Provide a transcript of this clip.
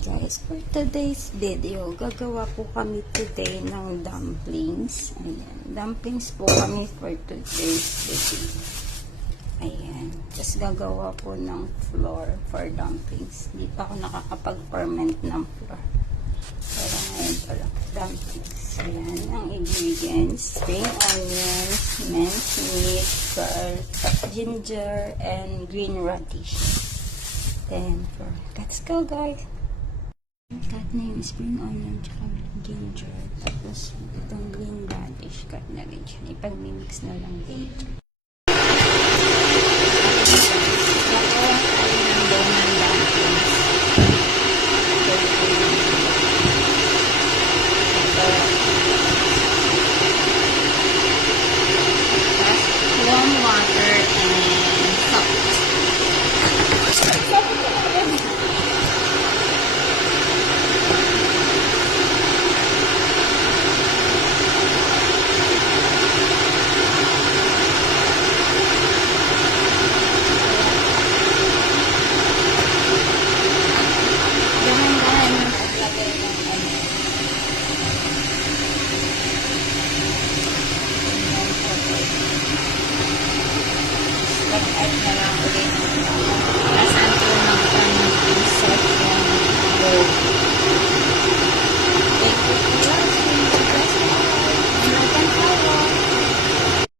Guys, for today's video, gagawa po kami today ng dumplings. Ayan, dumplings po kami for today's video. Ayan, tapos gagawa po ng flour for dumplings. Hindi pa ako nakakapag-ferment ng flour. Pero ngayon pala, dumplings. Ayan, ang ingredients: spring onions, minced meat, salt, ginger, and green radish. Then, let's go guys! Cut na yung spring onion tsaka ginger. Tapos, itong green radish, cut na rin siya. Ipag-mix na lang dito.